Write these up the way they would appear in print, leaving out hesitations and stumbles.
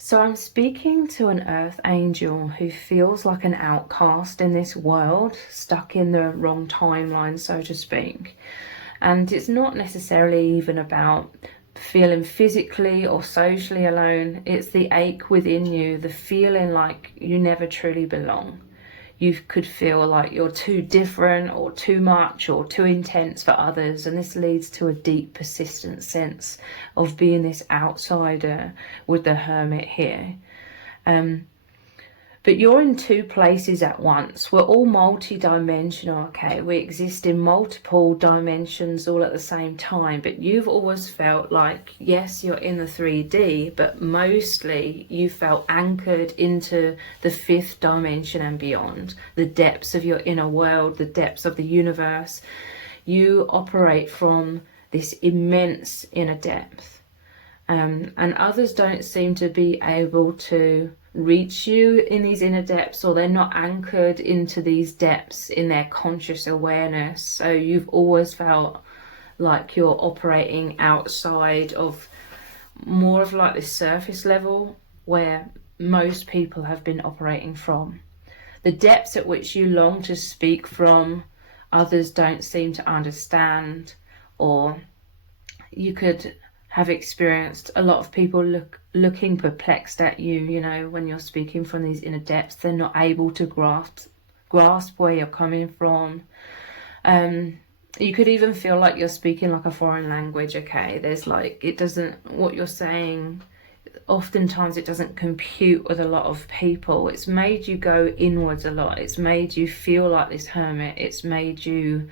So I'm speaking to an earth angel who feels like an outcast in this world, stuck in the wrong timeline, so to speak. And it's not necessarily even about feeling physically or socially alone. It's the ache within you, the feeling like you never truly belong. You could feel like you're too different or too much or too intense for others, and this leads to a deep, persistent sense of being this outsider with the hermit here. But you're in two places at once. We're all multi-dimensional, okay? We exist in multiple dimensions all at the same time, but you've always felt like, yes, you're in the 3D, but mostly you felt anchored into the 5th dimension and beyond, the depths of your inner world, the depths of the universe. You operate from this immense inner depth. And others don't seem to be able to reach you in these inner depths, or they're not anchored into these depths in their conscious awareness. So you've always felt like you're operating outside of more of like this surface level where most people have been operating from. The depths at which you long to speak from, others don't seem to understand, or you could have experienced a lot of people looking perplexed at you, you know, when you're speaking from these inner depths. They're not able to grasp where you're coming from. You could even feel like you're speaking like a foreign language, okay? There's like, what you're saying, oftentimes it doesn't compute with a lot of people. It's made you go inwards a lot. It's made you feel like this hermit. It's made you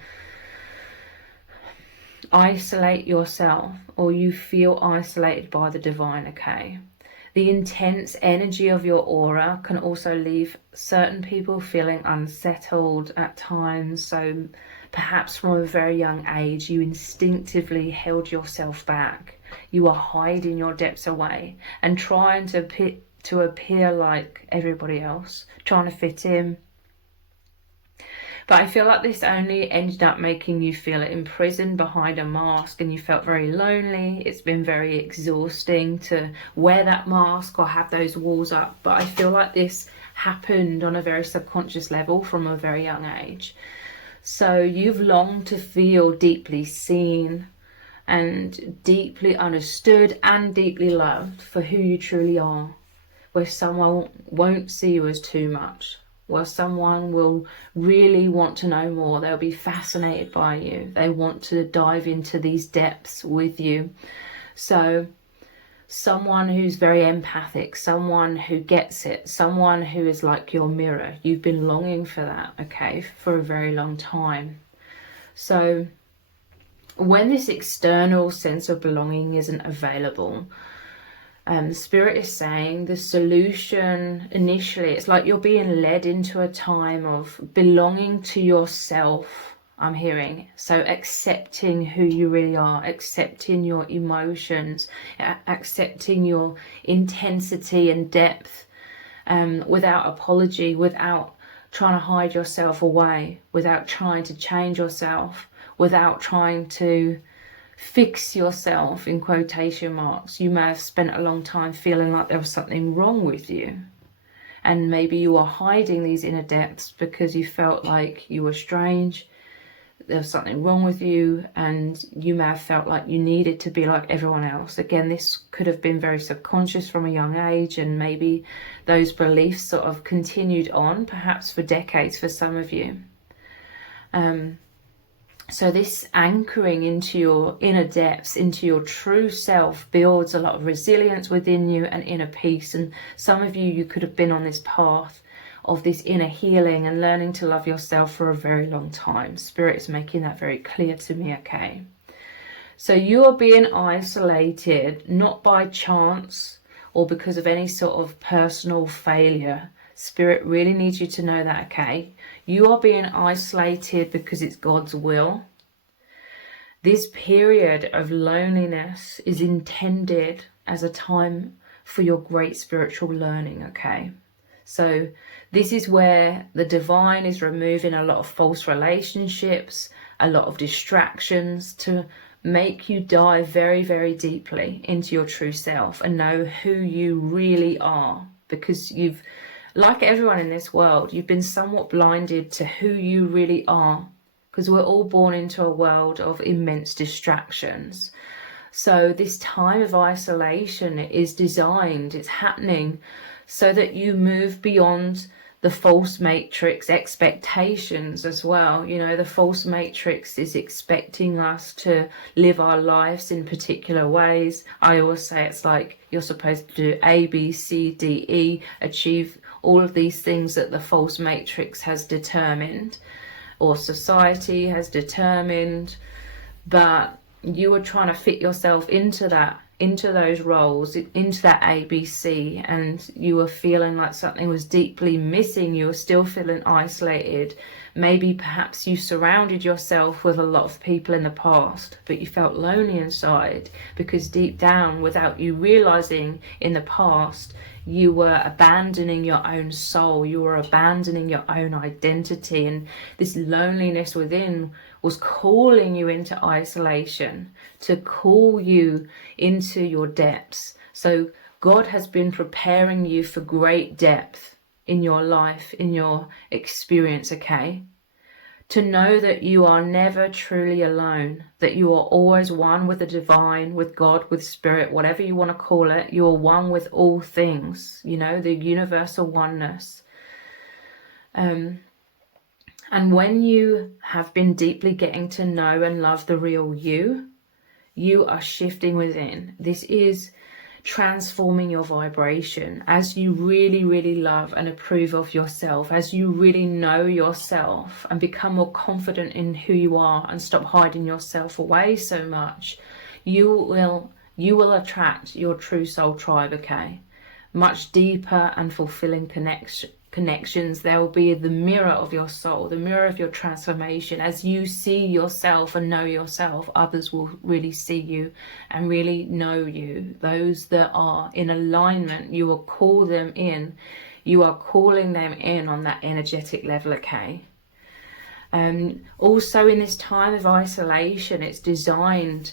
isolate yourself, or you feel isolated by the divine, okay? The intense energy of your aura can also leave certain people feeling unsettled at times. So perhaps from a very young age you instinctively held yourself back. You are hiding your depths away and trying to appear like everybody else, trying to fit in. But I feel like this only ended up making you feel imprisoned behind a mask, and you felt very lonely. It's been very exhausting to wear that mask or have those walls up. But I feel like this happened on a very subconscious level from a very young age. So you've longed to feel deeply seen and deeply understood and deeply loved for who you truly are, where someone won't see you as too much, where someone will really want to know more. They'll be fascinated by you. They want to dive into these depths with you. So someone who's very empathic, someone who gets it, someone who is like your mirror. You've been longing for that, okay, for a very long time. So when this external sense of belonging isn't available, Spirit is saying the solution initially, it's like you're being led into a time of belonging to yourself, I'm hearing. So accepting who you really are, accepting your emotions, accepting your intensity and depth, without apology, without trying to hide yourself away, without trying to change yourself, without trying to fix yourself in quotation marks. You may have spent a long time feeling like there was something wrong with you, and maybe you are hiding these inner depths because you felt like you were strange, there was something wrong with you, and you may have felt like you needed to be like everyone else. Again, this could have been very subconscious from a young age, and maybe those beliefs sort of continued on, perhaps for decades for some of you. So this anchoring into your inner depths, into your true self, builds a lot of resilience within you and inner peace. And some of you could have been on this path of this inner healing and learning to love yourself for a very long time. Spirit is making that very clear to me, okay? So you are being isolated, not by chance or because of any sort of personal failure. Spirit really needs you to know that, okay? You are being isolated because it's God's will. This period of loneliness is intended as a time for your great spiritual learning, okay? So this is where the divine is removing a lot of false relationships, a lot of distractions to make you dive very, very deeply into your true self and know who you really are, because you've, like everyone in this world, you've been somewhat blinded to who you really are, because we're all born into a world of immense distractions. So this time of isolation is designed, it's happening so that you move beyond the false matrix expectations as well. You know, the false matrix is expecting us to live our lives in particular ways. I always say it's like you're supposed to do A, B, C, D, E, achieve all of these things that the false matrix has determined or society has determined, but you were trying to fit yourself into that, into those roles, into that ABC, and you were feeling like something was deeply missing. You were still feeling isolated. Maybe perhaps you surrounded yourself with a lot of people in the past, but you felt lonely inside, because deep down, without you realizing, in the past you were abandoning your own soul, you were abandoning your own identity, and this loneliness within was calling you into isolation, to call you into your depths. So God has been preparing you for great depth in your life, in your experience, okay? To know that you are never truly alone, that you are always one with the divine, with God, with spirit, whatever you want to call it. You are one with all things, you know, the universal oneness. And when you have been deeply getting to know and love the real you, you are shifting within. This is transforming your vibration as you really, really love and approve of yourself, as you really know yourself and become more confident in who you are and stop hiding yourself away so much. You will attract your true soul tribe, okay? Much deeper and fulfilling connections. There will be the mirror of your soul, the mirror of your transformation. As you see yourself and know yourself, others will really see you and really know you. Those that are in alignment, you will call them in. You are calling them in on that energetic level, okay? Also in this time of isolation, it's designed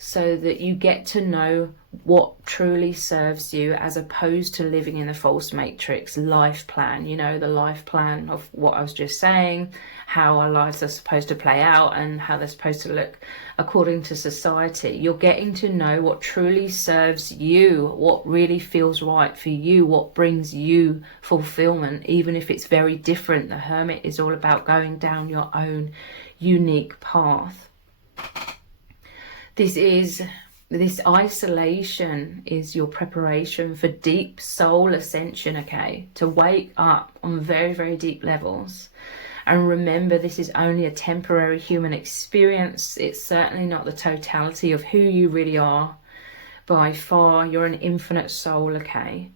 so that you get to know what truly serves you, as opposed to living in the false matrix life plan. You know, the life plan of what I was just saying, how our lives are supposed to play out and how they're supposed to look according to society. You're getting to know what truly serves you, what really feels right for you, what brings you fulfillment, even if it's very different. The Hermit is all about going down your own unique path. This isolation is your preparation for deep soul ascension, okay? To wake up on very, very deep levels. And remember, this is only a temporary human experience. It's certainly not the totality of who you really are. By far, you're an infinite soul, okay?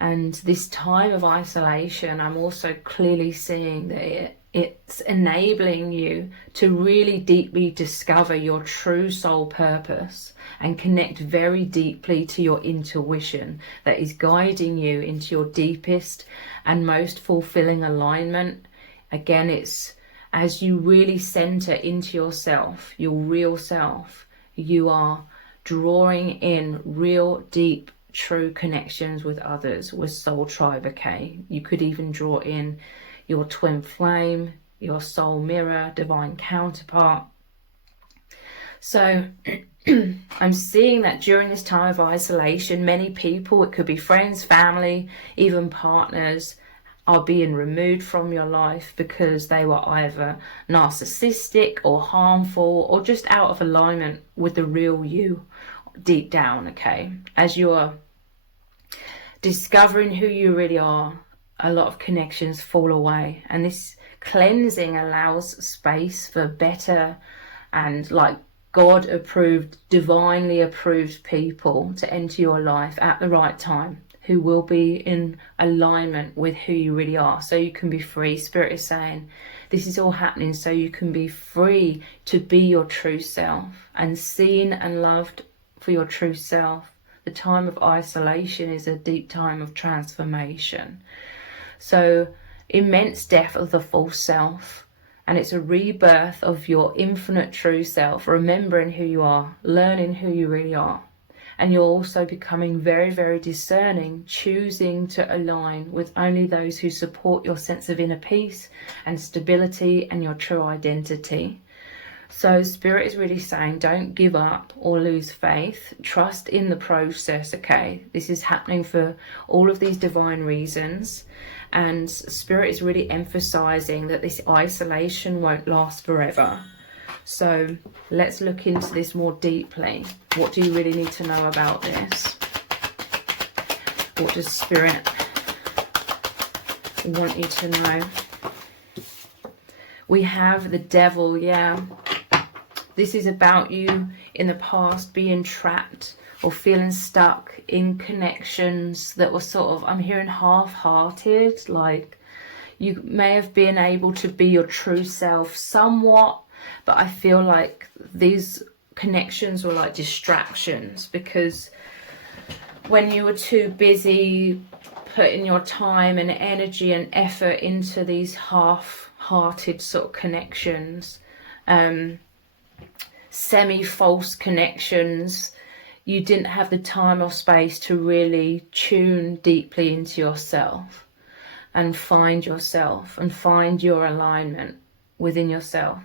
And this time of isolation, I'm also clearly seeing that it's enabling you to really deeply discover your true soul purpose and connect very deeply to your intuition that is guiding you into your deepest and most fulfilling alignment. Again, it's as you really center into yourself, your real self, you are drawing in real deep true connections with others, with soul tribe, okay? You could even draw in your twin flame, your soul mirror, divine counterpart. So I'm seeing that during this time of isolation, many people, it could be friends, family, even partners, are being removed from your life because they were either narcissistic or harmful or just out of alignment with the real you deep down, okay? As you're discovering who you really are, a lot of connections fall away, and this cleansing allows space for better and like God approved, divinely approved people to enter your life at the right time, who will be in alignment with who you really are, so you can be free. Spirit is saying this is all happening so you can be free to be your true self and seen and loved for your true self. The time of isolation is a deep time of transformation. So immense death of the false self And it's a rebirth of your infinite true self, remembering who you are, learning who you really are. And you're also becoming very, very discerning, choosing to align with only those who support your sense of inner peace and stability and your true identity. So Spirit is really saying, don't give up or lose faith. Trust in the process, okay? This is happening for all of these divine reasons. And Spirit is really emphasizing that this isolation won't last forever. So let's look into this more deeply. What do you really need to know about this? What does Spirit want you to know? We have the Devil, yeah. This is about you in the past being trapped or feeling stuck in connections that were sort of, I'm hearing half-hearted. Like you may have been able to be your true self somewhat, but I feel like these connections were like distractions, because when you were too busy putting your time and energy and effort into these half-hearted sort of connections, semi-false connections, you didn't have the time or space to really tune deeply into yourself and find your alignment within yourself,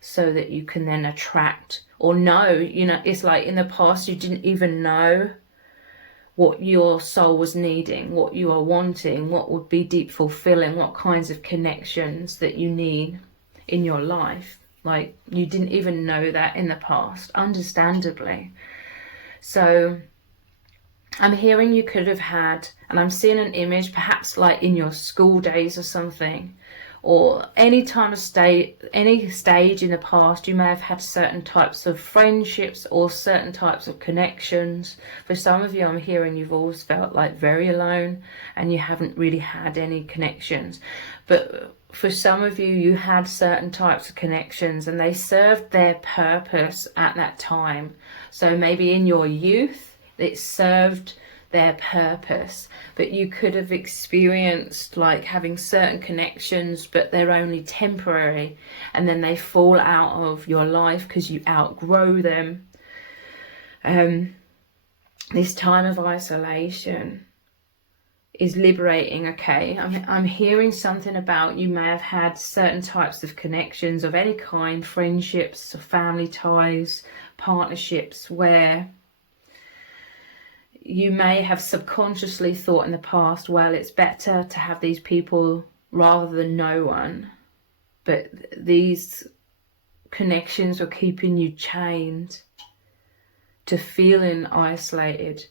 so that you can then attract or know, you know, it's like in the past you didn't even know what your soul was needing, what you are wanting, what would be deep fulfilling, what kinds of connections that you need in your life. Like you didn't even know that in the past, understandably. So I'm hearing you could have had, and I'm seeing an image perhaps like in your school days or something, or any stage in the past, you may have had certain types of friendships or certain types of connections. For some of you, I'm hearing you've always felt like very alone and you haven't really had any connections. But for some of you, you had certain types of connections and they served their purpose at that time. So maybe in your youth, it served their purpose, but you could have experienced like having certain connections, but they're only temporary, and then they fall out of your life because you outgrow them. This time of isolation is liberating, okay? I'm hearing something about you may have had certain types of connections of any kind, friendships, family ties, partnerships, where you may have subconsciously thought in the past, well, it's better to have these people rather than no one. But these connections are keeping you chained to feeling isolated,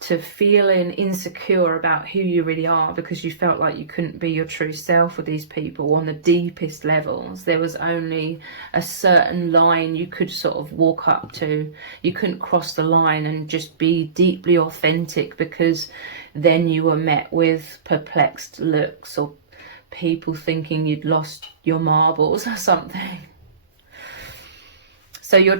to feeling insecure about who you really are, because you felt like you couldn't be your true self with these people on the deepest levels. There was only a certain line you could sort of walk up to. You couldn't cross the line and just be deeply authentic, because then you were met with perplexed looks or people thinking you'd lost your marbles or something. So you're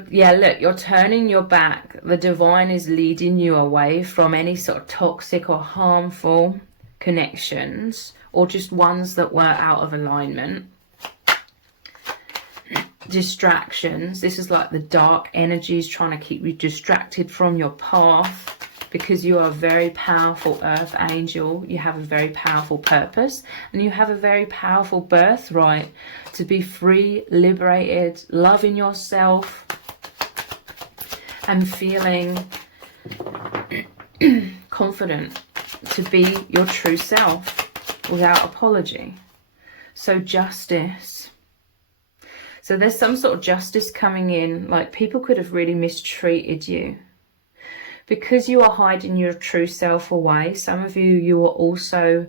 turning your back. The divine is leading you away from any sort of toxic or harmful connections, or just ones that were out of alignment. Distractions. This is like the dark energies trying to keep you distracted from your path, because you are a very powerful earth angel. You have a very powerful purpose, and you have a very powerful birthright to be free, liberated, loving yourself and feeling confident to be your true self without apology. So justice. So there's some sort of justice coming in, like people could have really mistreated you. Because you are hiding your true self away, some of you are also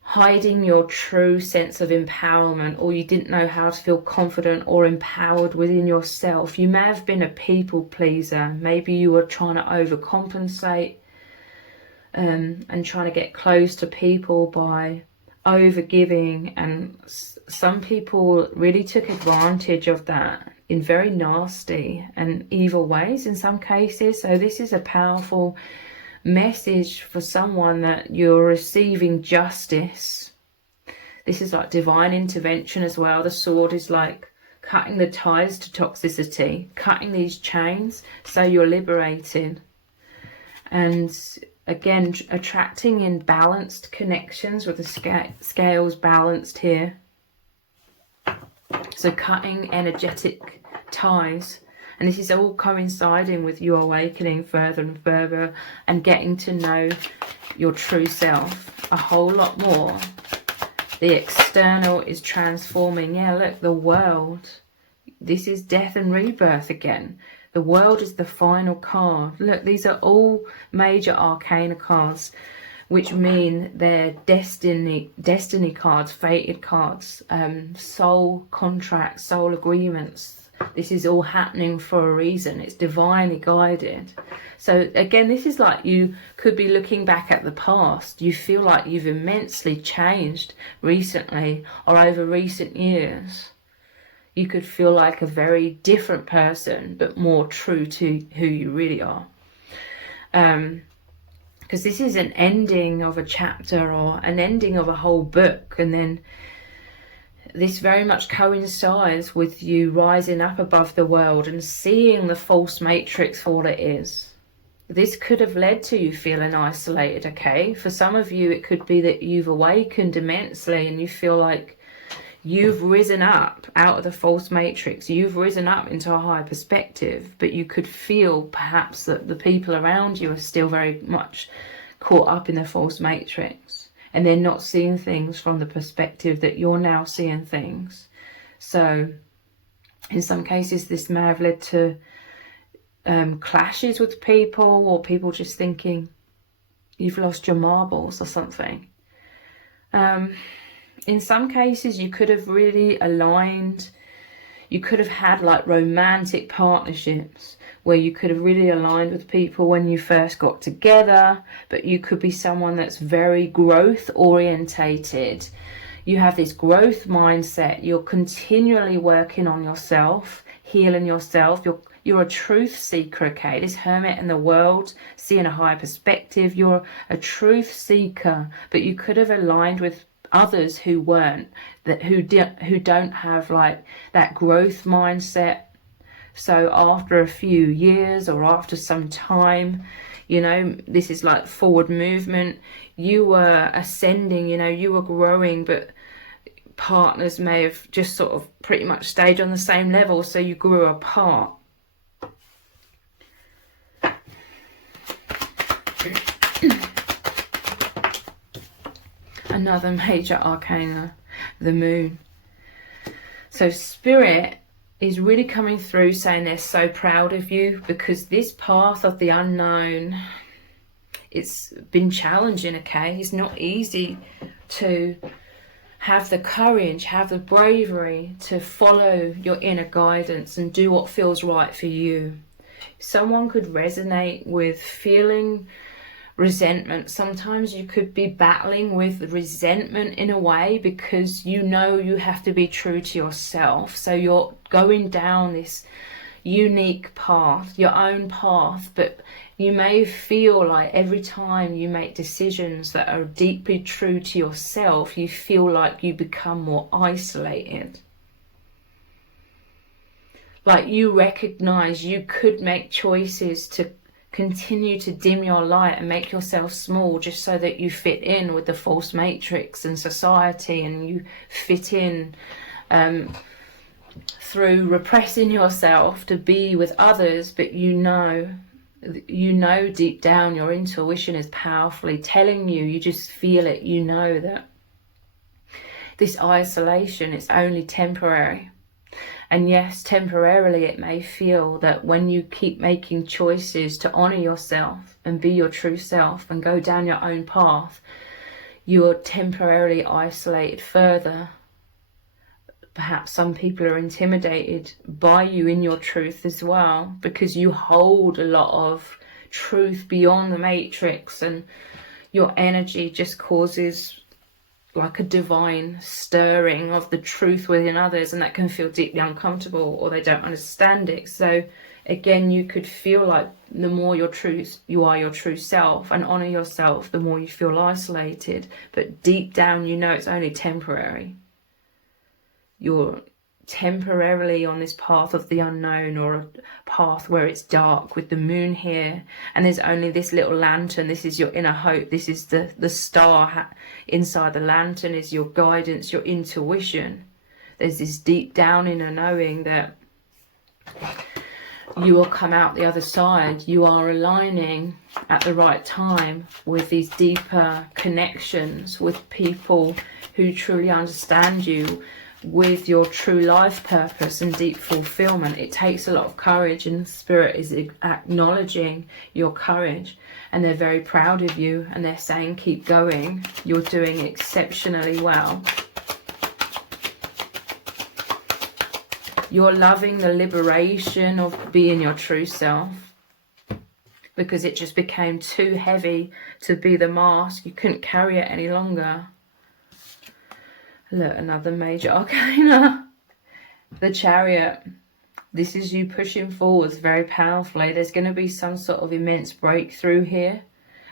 hiding your true sense of empowerment, or you didn't know how to feel confident or empowered within yourself. You may have been a people pleaser. Maybe you were trying to overcompensate and trying to get close to people by overgiving, and some people really took advantage of that in very nasty and evil ways in some cases. So this is a powerful message for someone, that you're receiving justice. This is like divine intervention as well. The sword is like cutting the ties to toxicity, cutting these chains so you're liberated. And again, attracting in balanced connections with the scales balanced here. So cutting energetic ties. And this is all coinciding with you awakening further and further and getting to know your true self a whole lot more. The external is transforming. Yeah, look, the world. This is death and rebirth again. The world is the final card. Look, these are all major arcana cards, which mean they're destiny cards, fated cards, soul contracts, soul agreements. This is all happening for a reason. It's divinely guided. So again, this is like you could be looking back at the past. You feel like you've immensely changed recently or over recent years. You could feel like a very different person, but more true to who you really are. Because this is an ending of a chapter or an ending of a whole book. And then this very much coincides with you rising up above the world and seeing the false matrix for what it is. This could have led to you feeling isolated, okay? For some of you, it could be that you've awakened immensely and you feel like you've risen up out of the false matrix. You've risen up into a higher perspective, but you could feel perhaps that the people around you are still very much caught up in the false matrix. And they're not seeing things from the perspective that you're now seeing things. So in some cases, this may have led to clashes with people, or people just thinking you've lost your marbles or something. In some cases, you could have really aligned. You could have had like romantic partnerships where you could have really aligned with people when you first got together, but you could be someone that's very growth orientated. You have this growth mindset. You're continually working on yourself, healing yourself. You're a truth seeker, okay? This hermit in the world, seeing a higher perspective. You're a truth seeker, but you could have aligned with others who weren't, who don't have like that growth mindset. So after a few years or after some time, you know, this is like forward movement. You were ascending, you know, you were growing, but partners may have just sort of pretty much stayed on the same level, so you grew apart. Another major arcana, the moon. So spirit is really coming through saying they're so proud of you, because this path of the unknown, it's been challenging, okay? It's not easy to have the courage, have the bravery to follow your inner guidance and do what feels right for you. Someone could resonate with feeling resentment. Sometimes you could be battling with resentment in a way, because you know you have to be true to yourself. So you're going down this unique path, your own path, but you may feel like every time you make decisions that are deeply true to yourself, you feel like you become more isolated. Like you recognize you could make choices to continue to dim your light and make yourself small just so that you fit in with the false matrix and society, and you fit in through repressing yourself to be with others. But you know deep down your intuition is powerfully telling you, you just feel it, you know that this isolation is only temporary. And yes, temporarily it may feel that when you keep making choices to honour yourself and be your true self and go down your own path, you're temporarily isolated further. Perhaps some people are intimidated by you in your truth as well, because you hold a lot of truth beyond the matrix, and your energy just causes like a divine stirring of the truth within others, and that can feel deeply uncomfortable, or they don't understand it. So Again, you could feel like the more you are your true self and honor yourself, the more you feel isolated. But deep down, you know it's only temporary. You're temporarily on this path of the unknown, or a path where it's dark with the moon here, and there's only this little lantern. This is your inner hope. This is the star inside the lantern is your guidance, your intuition. There's this deep down inner knowing that you will come out the other side. You are aligning at the right time with these deeper connections with people who truly understand you, with your true life purpose and deep fulfillment. It takes a lot of courage, and Spirit is acknowledging your courage, and they're very proud of you, and they're saying keep going, you're doing exceptionally well. You're loving the liberation of being your true self, because it just became too heavy to be the mask. You couldn't carry it any longer. Look, another major arcana. The Chariot. This is you pushing forwards very powerfully. There's going to be some sort of immense breakthrough here.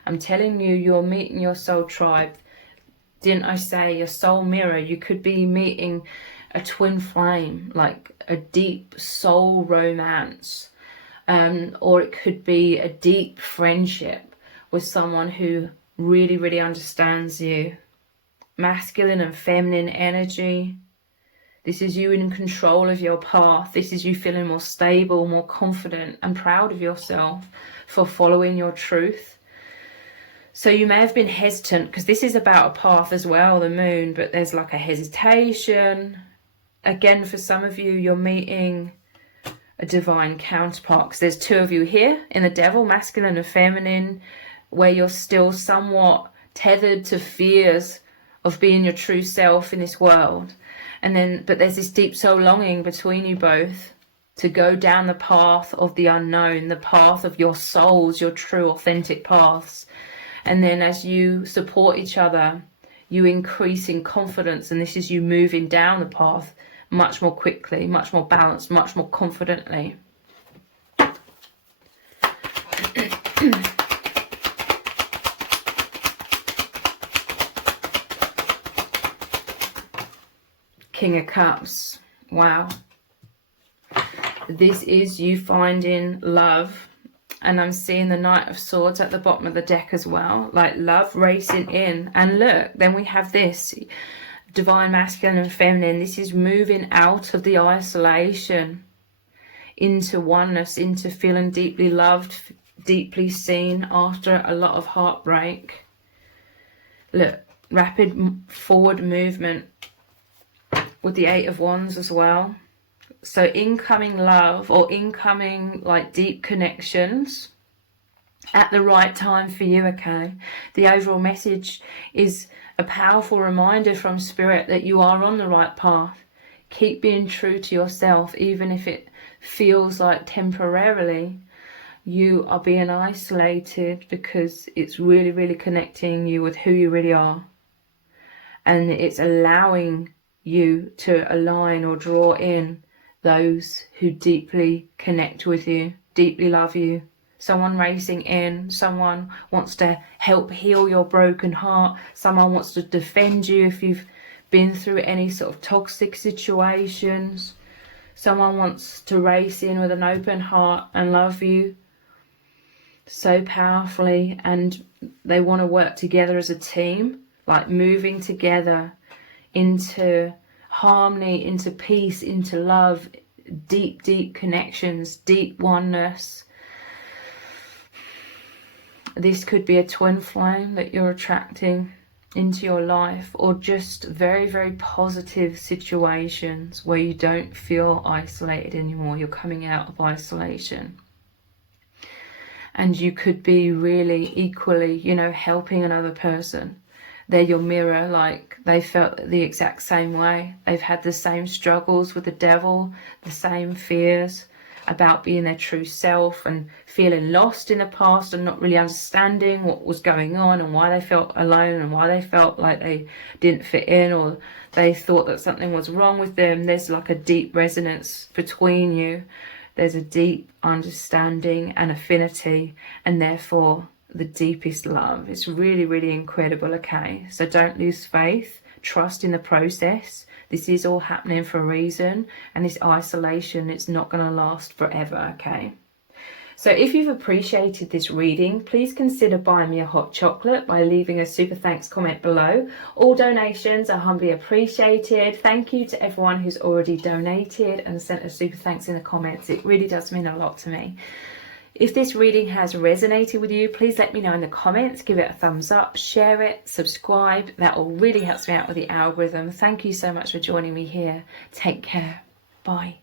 I'm telling you, you're meeting your soul tribe. Didn't I say your soul mirror? You could be meeting a twin flame, like a deep soul romance. Or it could be a deep friendship with someone who really, really understands you. Masculine and feminine energy. This is you in control of your path. This is you feeling more stable, more confident, and proud of yourself for following your truth. So you may have been hesitant, because this is about a path as well, the moon, but there's like a hesitation. Again, for some of you, you're meeting a divine counterpart, because there's two of you here in the Devil, masculine and feminine, where you're still somewhat tethered to fears of being your true self in this world. But there's this deep soul longing between you both to go down the path of the unknown, the path of your souls, your true authentic paths. And then as you support each other, you increase in confidence, and this is you moving down the path much more quickly, much more balanced, much more confidently. King of Cups. Wow. This is you finding love. And I'm seeing the Knight of Swords at the bottom of the deck as well. Like love racing in. And look, then we have this. Divine masculine and feminine. This is moving out of the isolation into oneness, into feeling deeply loved, deeply seen after a lot of heartbreak. Look, rapid forward movement with the Eight of Wands as well. So incoming love, or incoming like deep connections at the right time for you, okay? The overall message is a powerful reminder from Spirit that you are on the right path. Keep being true to yourself, even if it feels like temporarily you are being isolated, because it's really, really connecting you with who you really are. And it's allowing you to align or draw in those who deeply connect with you, deeply love you. Someone racing in, someone wants to help heal your broken heart, someone wants to defend you if you've been through any sort of toxic situations. Someone wants to race in with an open heart and love you so powerfully, and they want to work together as a team, like moving together into harmony, into peace, into love, deep, deep connections, deep oneness. This could be a twin flame that you're attracting into your life, or just very, very positive situations where you don't feel isolated anymore. You're coming out of isolation. And you could be really equally, helping another person. They're your mirror, like they felt the exact same way. They've had the same struggles with the devil, the same fears about being their true self, and feeling lost in the past and not really understanding what was going on and why they felt alone and why they felt like they didn't fit in, or they thought that something was wrong with them. There's like a deep resonance between you. there's a deep understanding and affinity, and therefore the deepest love. It's really, really incredible, okay? So don't lose faith. Trust in the process. This is all happening for a reason, and this isolation, it's not going to last forever, okay? So if you've appreciated this reading, please consider buying me a hot chocolate by leaving a super thanks comment below. All donations are humbly appreciated. Thank you to everyone who's already donated and sent a super thanks in the comments. It really does mean a lot to me. If this reading has resonated with you, please let me know in the comments. Give it a thumbs up, share it, subscribe. That all really helps me out with the algorithm. Thank you so much for joining me here. Take care. Bye.